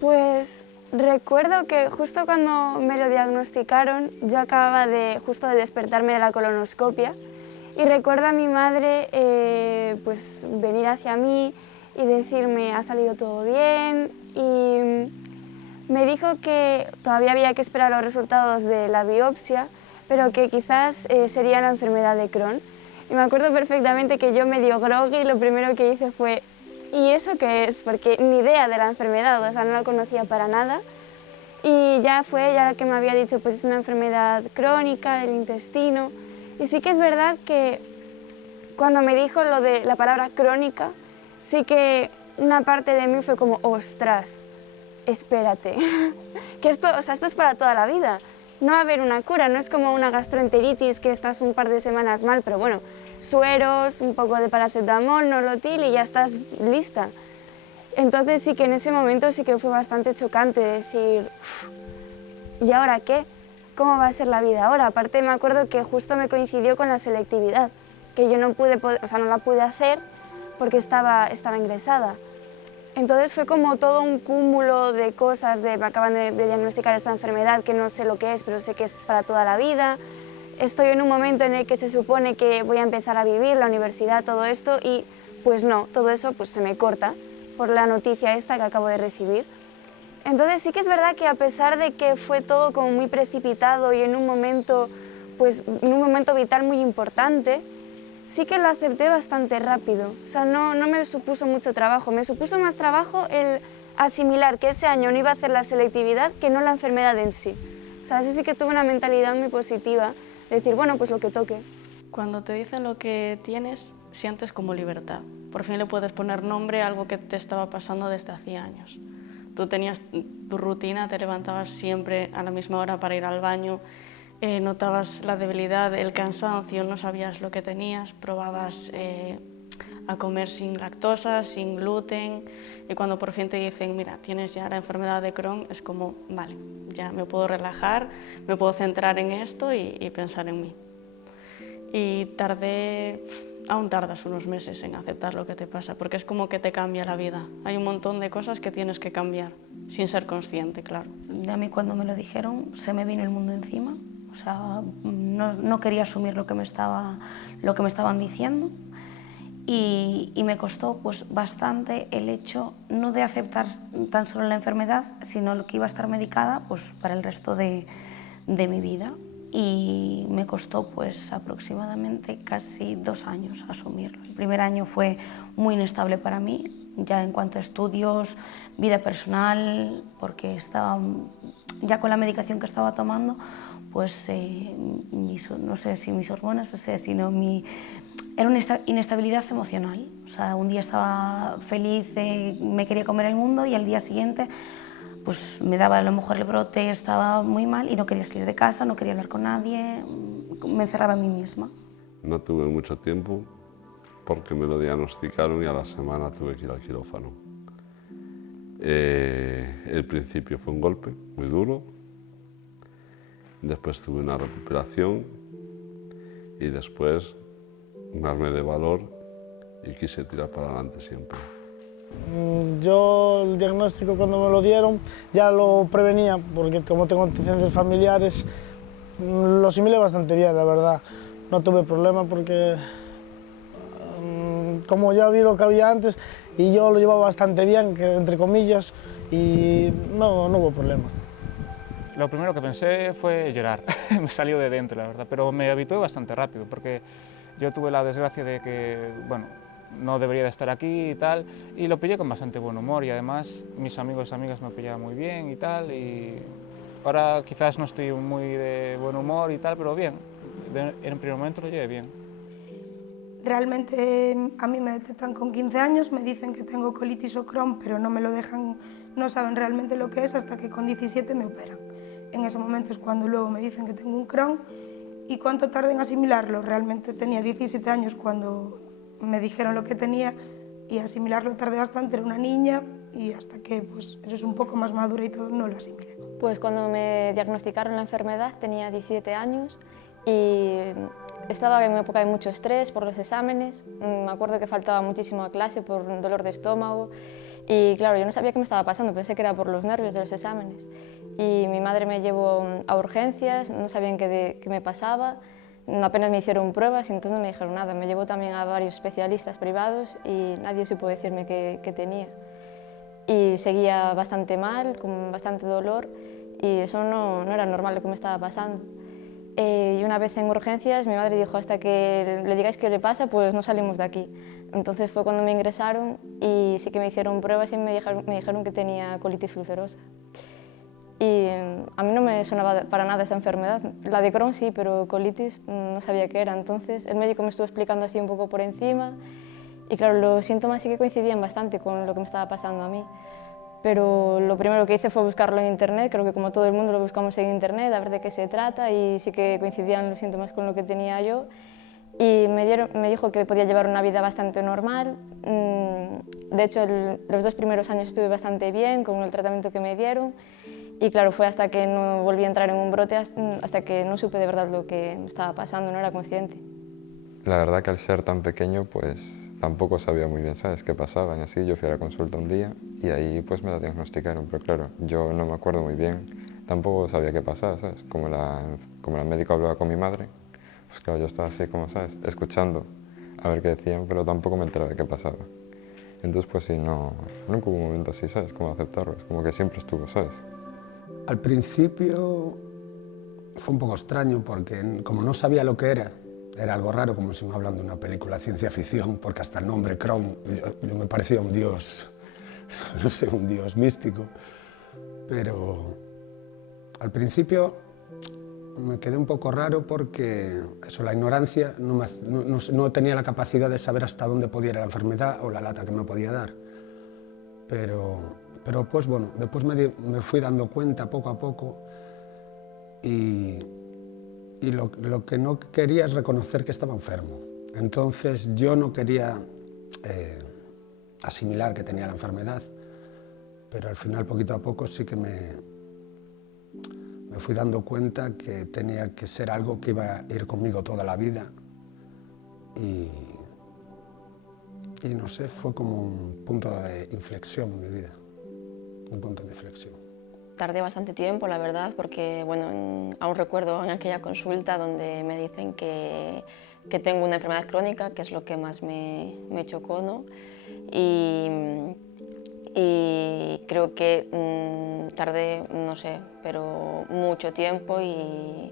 Pues recuerdo que justo cuando me lo diagnosticaron, yo acababa justo de despertarme de la colonoscopia y recuerdo a mi madre pues venir hacia mí y decirme ha salido todo bien y me dijo que todavía había que esperar los resultados de la biopsia, pero que quizás sería la enfermedad de Crohn. Y me acuerdo perfectamente que yo medio groggy y lo primero que hice fue ¿y eso qué es? Porque ni idea de la enfermedad, o sea, no la conocía para nada. Y ya fue ella la que me había dicho, pues es una enfermedad crónica del intestino. Y sí que es verdad que cuando me dijo lo de la palabra crónica, sí que una parte de mí fue como, ostras, espérate, que esto, o sea, esto es para toda la vida. No va a haber una cura, no es como una gastroenteritis que estás un par de semanas mal, pero bueno, sueros, un poco de paracetamol, nolotil y ya estás lista. Entonces sí que en ese momento sí que fue bastante chocante decir, ¿y ahora qué? ¿Cómo va a ser la vida ahora? Aparte me acuerdo que justo me coincidió con la selectividad, que yo no pude, o sea, no la pude hacer porque estaba ingresada. Entonces fue como todo un cúmulo de cosas, me acaban de diagnosticar esta enfermedad que no sé lo que es, pero sé que es para toda la vida. Estoy en un momento en el que se supone que voy a empezar a vivir, la universidad, todo esto, y pues no, todo eso pues se me corta por la noticia esta que acabo de recibir. Entonces sí que es verdad que a pesar de que fue todo como muy precipitado y en un momento, pues, en un momento vital muy importante, sí que lo acepté bastante rápido. O sea, no me supuso mucho trabajo. Me supuso más trabajo el asimilar que ese año no iba a hacer la selectividad que no la enfermedad en sí. O sea, eso sí que tuve una mentalidad muy positiva, de decir, bueno, pues lo que toque. Cuando te dicen lo que tienes, sientes como libertad. Por fin le puedes poner nombre a algo que te estaba pasando desde hacía años. Tú tenías tu rutina, te levantabas siempre a la misma hora para ir al baño, notabas la debilidad, el cansancio, no sabías lo que tenías, probabas a comer sin lactosa, sin gluten, y cuando por fin te dicen, mira, tienes ya la enfermedad de Crohn, es como, vale, ya me puedo relajar, me puedo centrar en esto y pensar en mí. Y aún tardas unos meses en aceptar lo que te pasa, porque es como que te cambia la vida. Hay un montón de cosas que tienes que cambiar, sin ser consciente, claro. A mí cuando me lo dijeron se me vino el mundo encima, o sea, no quería asumir lo que me estaban diciendo y me costó pues bastante el hecho no de aceptar tan solo la enfermedad, sino lo que iba a estar medicada pues para el resto de mi vida. Y me costó pues aproximadamente casi 2 años asumirlo. El primer año fue muy inestable para mí, ya en cuanto a estudios, vida personal, porque estaba ya con la medicación que estaba tomando, pues no sé si mis hormonas, o sea, sino era una inestabilidad emocional. O sea, un día estaba feliz, me quería comer el mundo y al día siguiente pues me daba a lo mejor el brote, estaba muy mal y no quería salir de casa, no quería hablar con nadie, me encerraba en mí misma. No tuve mucho tiempo porque me lo diagnosticaron y a la semana tuve que ir al quirófano. El principio fue un golpe muy duro, después tuve una recuperación y después me armé de valor y quise tirar para adelante siempre. Yo el diagnóstico cuando me lo dieron ya lo prevenía, porque como tengo antecedentes familiares, lo asimilé bastante bien, la verdad. No tuve problema porque como ya vi lo que había antes y yo lo llevaba bastante bien, entre comillas, y no hubo problema. Lo primero que pensé fue llorar, me salió de dentro, la verdad, pero me habitué bastante rápido porque yo tuve la desgracia de que, bueno, no debería de estar aquí y tal, y lo pillé con bastante buen humor y además mis amigos y amigas me pillaban muy bien y tal, y ahora quizás no estoy muy de buen humor y tal, pero bien, en el primer momento lo llevé bien. Realmente a mí me detectan con 15 años, me dicen que tengo colitis o Crohn, pero no me lo dejan, no saben realmente lo que es hasta que con 17 me operan. En ese momento es cuando luego me dicen que tengo un Crohn y cuánto tardé en asimilarlo. Realmente tenía 17 años cuando me dijeron lo que tenía y asimilarlo tardé bastante, era una niña y hasta que pues, eres un poco más madura y todo no lo asimilé. Pues cuando me diagnosticaron la enfermedad tenía 17 años y estaba en una época de mucho estrés por los exámenes. Me acuerdo que faltaba muchísimo a clase por un dolor de estómago Y claro, yo no sabía qué me estaba pasando, pensé que era por los nervios de los exámenes. Y mi madre me llevó a urgencias, no sabían qué me pasaba, apenas me hicieron pruebas y entonces no me dijeron nada. Me llevó también a varios especialistas privados y nadie supo decirme qué tenía. Y seguía bastante mal, con bastante dolor, y eso no era normal lo que me estaba pasando. Y una vez en urgencias mi madre dijo, hasta que le digáis qué le pasa, pues no salimos de aquí. Entonces fue cuando me ingresaron y sí que me hicieron pruebas y me dijeron que tenía colitis ulcerosa. Y a mí no me sonaba para nada esa enfermedad. La de Crohn sí, pero colitis no sabía qué era. Entonces el médico me estuvo explicando así un poco por encima y claro, los síntomas sí que coincidían bastante con lo que me estaba pasando a mí. Pero lo primero que hice fue buscarlo en internet, creo que como todo el mundo lo buscamos en internet, a ver de qué se trata, y sí que coincidían los síntomas con lo que tenía yo. Y me dijo que podía llevar una vida bastante normal. De hecho, los 2 primeros años estuve bastante bien con el tratamiento que me dieron. Y claro, fue hasta que no volví a entrar en un brote, hasta que no supe de verdad lo que me estaba pasando, no era consciente. La verdad que al ser tan pequeño, pues tampoco sabía muy bien, ¿sabes?, qué pasaba. Y así yo fui a la consulta un día y ahí pues me la diagnosticaron, pero claro, yo no me acuerdo muy bien, tampoco sabía qué pasaba, ¿sabes? Como la médico hablaba con mi madre, pues claro, yo estaba así como, ¿sabes?, escuchando a ver qué decían, pero tampoco me enteraba de qué pasaba. Entonces pues sí, nunca hubo un momento así, ¿sabes?, como aceptarlo, es como que siempre estuvo, ¿sabes? Al principio fue un poco extraño porque como no sabía lo que era algo raro, como si me hablan de una película de ciencia ficción, porque hasta el nombre Crohn, yo me parecía un dios, no sé, un dios místico. Pero al principio me quedé un poco raro porque eso, la ignorancia, no tenía la capacidad de saber hasta dónde podía ir la enfermedad o la lata que me podía dar. Pero pues bueno, después me fui dando cuenta poco a poco y lo que no quería es reconocer que estaba enfermo. Entonces yo no quería asimilar que tenía la enfermedad, pero al final poquito a poco sí que me fui dando cuenta que tenía que ser algo que iba a ir conmigo toda la vida y no sé, fue como un punto de inflexión en mi vida, un punto de inflexión. Tardé bastante tiempo, la verdad, porque bueno, aún recuerdo en aquella consulta donde me dicen que tengo una enfermedad crónica, que es lo que más me chocó, ¿no? Y creo que tardé, no sé, pero mucho tiempo y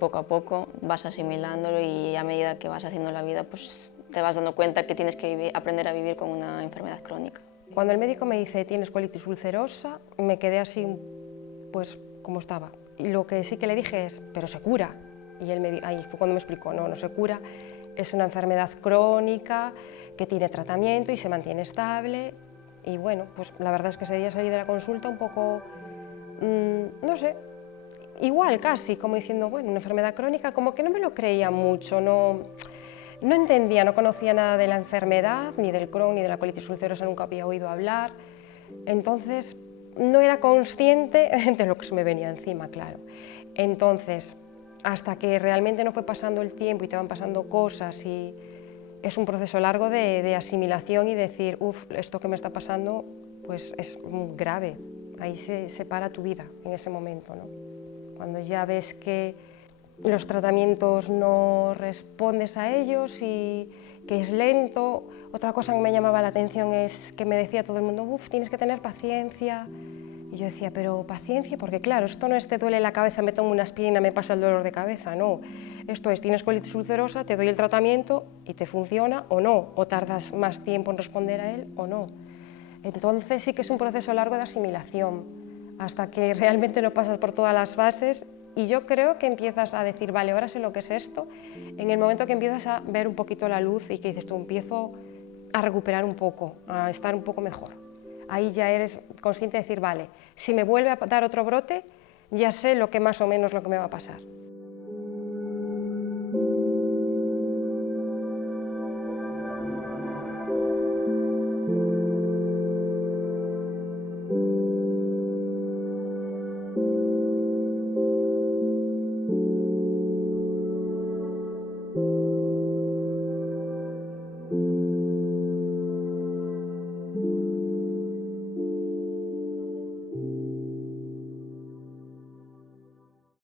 poco a poco vas asimilándolo y a medida que vas haciendo la vida, pues te vas dando cuenta que tienes que aprender a vivir con una enfermedad crónica. Cuando el médico me dice tienes colitis ulcerosa, me quedé así, pues como estaba. Y lo que sí que le dije es, pero se cura. Y él ahí fue cuando me explicó, no se cura, es una enfermedad crónica que tiene tratamiento y se mantiene estable. Y bueno, pues la verdad es que ese día salí de la consulta un poco, no sé, igual casi, como diciendo, bueno, una enfermedad crónica, como que no me lo creía mucho, no entendía, no conocía nada de la enfermedad, ni del Crohn, ni de la colitis ulcerosa, nunca había oído hablar. Entonces, no era consciente de lo que se me venía encima, claro. Entonces, hasta que realmente no fue pasando el tiempo y te van pasando cosas y es un proceso largo de asimilación y decir, uff, esto que me está pasando, pues es grave. Ahí se para tu vida en ese momento, ¿no? Cuando ya ves que los tratamientos no respondes a ellos y que es lento. Otra cosa que me llamaba la atención es que me decía todo el mundo, uff, tienes que tener paciencia. Y yo decía, pero paciencia, porque claro, esto no es te duele la cabeza, me tomo una aspirina, me pasa el dolor de cabeza, no. Esto es, tienes colitis ulcerosa, te doy el tratamiento y te funciona o no, o tardas más tiempo en responder a él o no. Entonces sí que es un proceso largo de asimilación, hasta que realmente no pasas por todas las fases. Y yo creo que empiezas a decir, vale, ahora sé lo que es esto, en el momento que empiezas a ver un poquito la luz y que dices tú, empiezo a recuperar un poco, a estar un poco mejor. Ahí ya eres consciente de decir, vale, si me vuelve a dar otro brote, ya sé lo que más o menos lo que me va a pasar.